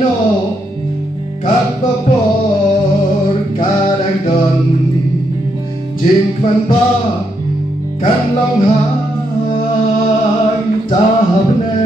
no kat vapor kadang don jing kvan ba kan long hai ta habne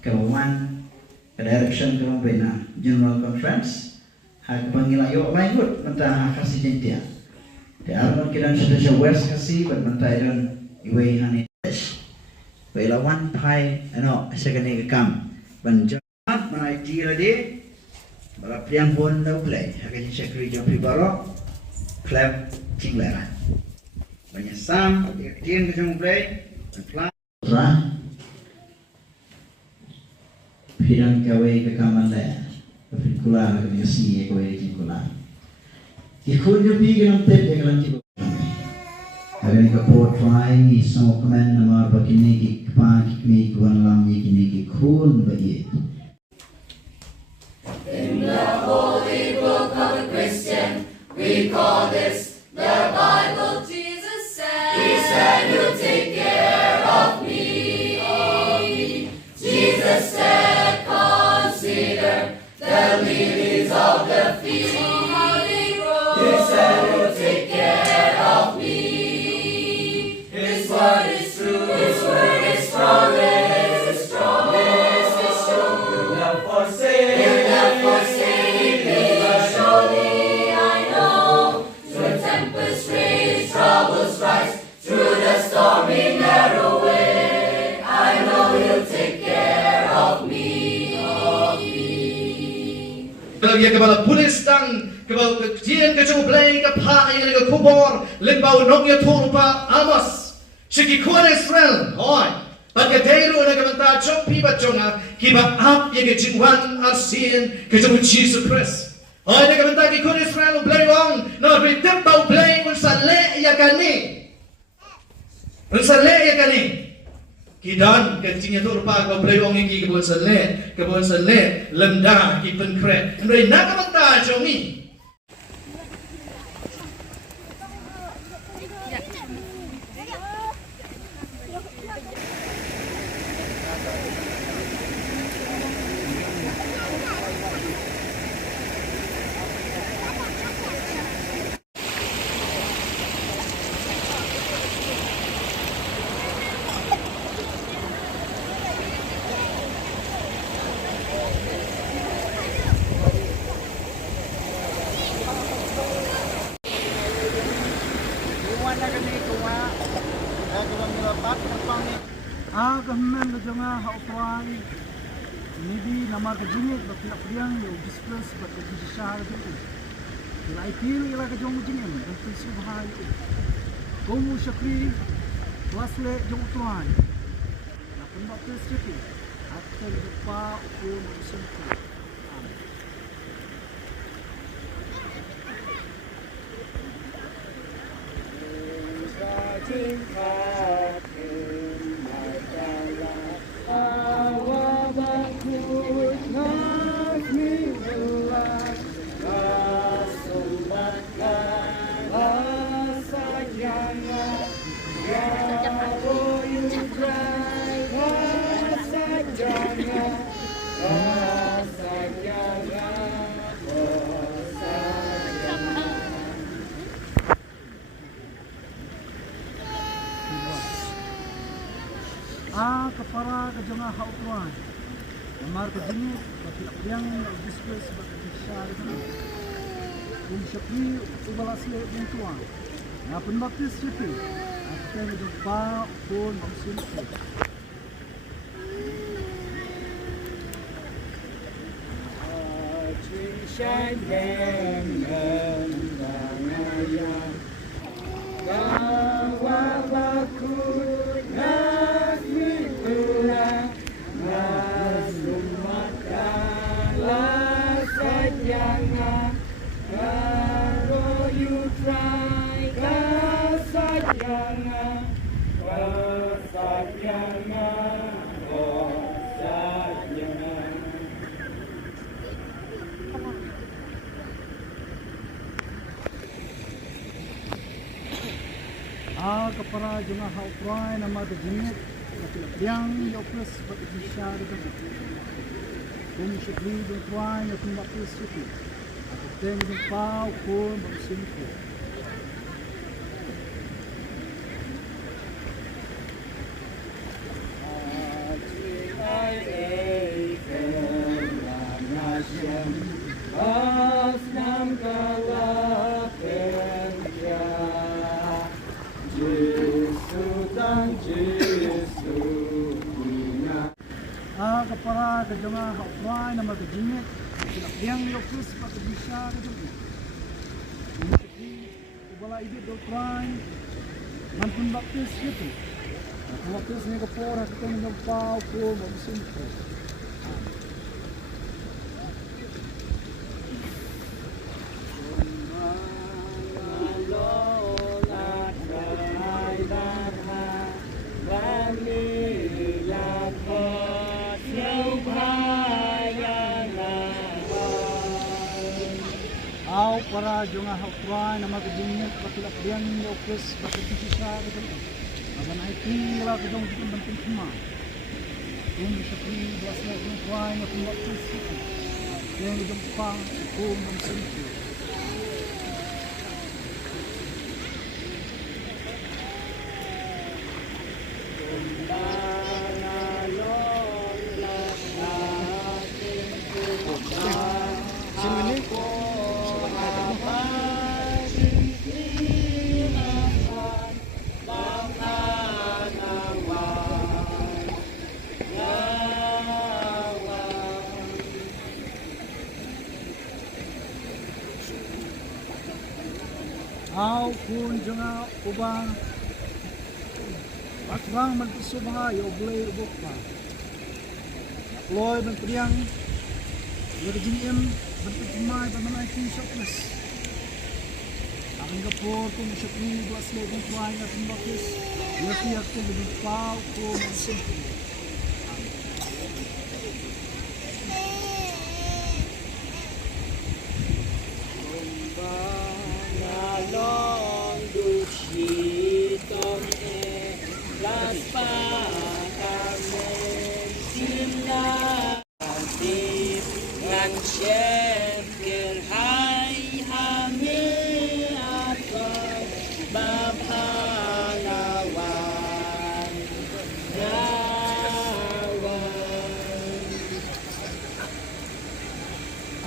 Kawan direction kawan bina General Conference hak pengilayo lanjut mentah kasih jentia di alun kiran sudah west kasih mentah iron iwe hani belawan pai ano segani kam banjat manai tira de balap yang pun dah play hakin sekri jopi baro clap cinglara banyak sam tiang kejung play plan Pirang kawai ke kamar dah, berpikula ke nasi kawai jingkula. Ikut jopi ke nam tep ke lanci. Agar ni kapot try ni semua komen nama begini ki kepan ki kuan lam ni kini ki kun bayi. In the holy book of a Christian, we call this the Bible. Jesus said, He said, "You'll take care of me." Jesus said. The lilies of the field, He said He'll take care of me. His word is true, His word is strongest, the strongest is true. He'll never forsake me, surely I know. Through tempest rage, troubles rise, through the stormy narrow way, I know He'll take care of me. Ia kepala pulis dan kepala kejadian kecuali kepa yang ke kubur limbau nongya turupa amas segi kuan Israel oi pada dairu na kemanta jong piba jonga kiba up yang kejingwan arsian kecuali Jesus Christ oi na kemanta ki kuan Israel play wong na beritem bau play unsale ya kani Kidan kencingnya tu rupa kau beli orang ini kebun selet, lemdah kipen kret. Mereka nak kemana jongi? Government jangan hautuan maybe nama kejinit bakal priang yo discuss bakal disahar itu. Lai pil ila kejong jingin untuk subhai. Kamu syakri wasle jong tuan. Napun bakal sikit. Akan lupa pun sempat. Kepara kejonga hautuan amar kejini bakal yang discuss bakal share itu syakri ubalasle buntuan napun baktis situ akan jumpa pun maksud Kasadyanga, kalau you try kasadyanga, kasadyanga, kasadyanga. Kapara junga hauprai nama kejinit, yang yopres bagi bisa itu. Syukri dan tuan yang kembali syukri. Aku tengok pau pun bersingku. Kapara kejunga hauprai nama kejinit, yang yopres bagi bisa itu. Ubala ibit dokrai, manpun baptis itu. Baptis ni kapora kita menjempau pun bersingku. Para junga hauprai nama kejinit bakilap yang yopres bagi bisa itu. Aban IT lah kedong kita bentuk semua. Ini seperti biasa yang tuan yang pembuat itu. Yang dijumpa hukum dan sentuh. Au pun junga ubang patrang mentisubha yo blay bukpa loy bentriang yerjim bentumai pamanai shopness ang gapor kung shopni buat lebih kuai na pembakis yaki aku lebih pau ko mensimpi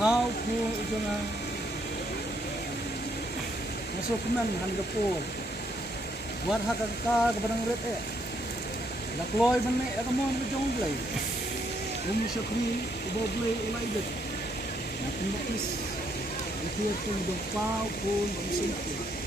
Au po jangan masuk keman handa po war hakak ka kebarang ret lakloy ban me akamon ke jong blay syukri ubo blay ulai det na pembakis itu yang dong pau pun bersimpu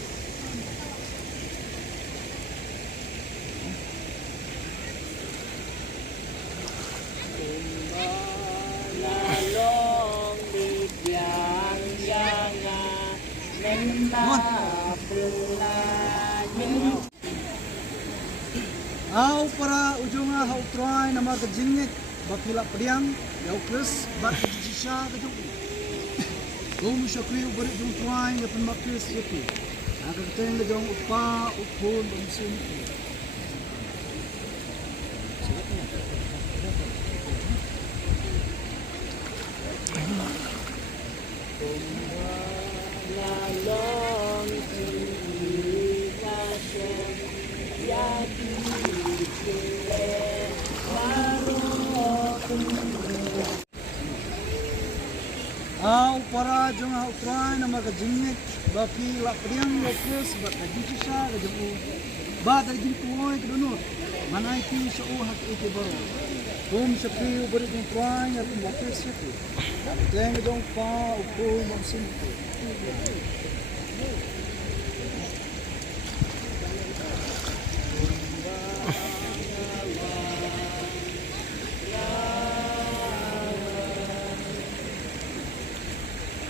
Au para ujunga hau try nama kejingit bakila priang yau kris bak jisha kejung syukri ubari jung try ya penmakis itu agak keteng kejung upa upun bamsun Au para junga utrai nama kejingit baki lapriang lokes bat jisha kejung ba dari jingkuoi kedunut manai ki shu hak ite baro syukri ubari jung try ya penmakis itu teng jong pa upun bamsun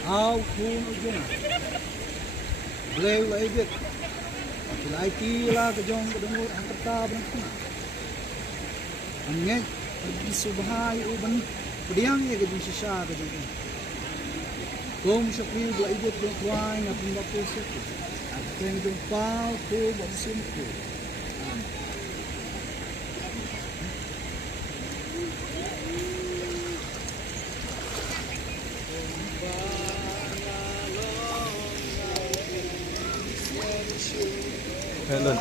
Au kun ujung. Boleh lah ibet. Bila IT lah kejong kedengul angkata berangkat. Angin disubahai uban pediang ya kejong sisa kejong. Kung syukri bila ibet dong tuai na pindapul suku. Akan dong pau ko baksim ko. Helen.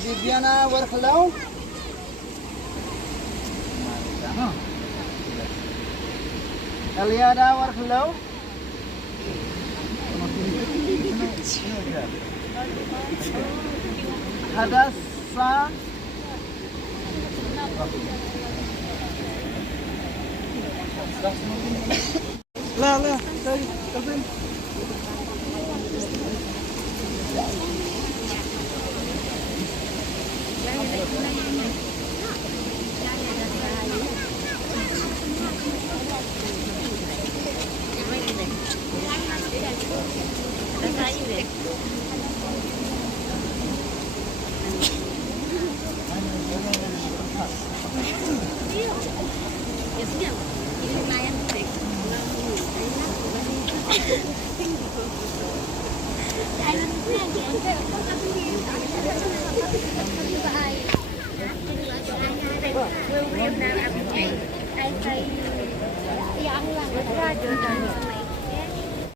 Bibiana warkhalau. Eliada warkhalau. Hadasa. La, kalbin. Thailand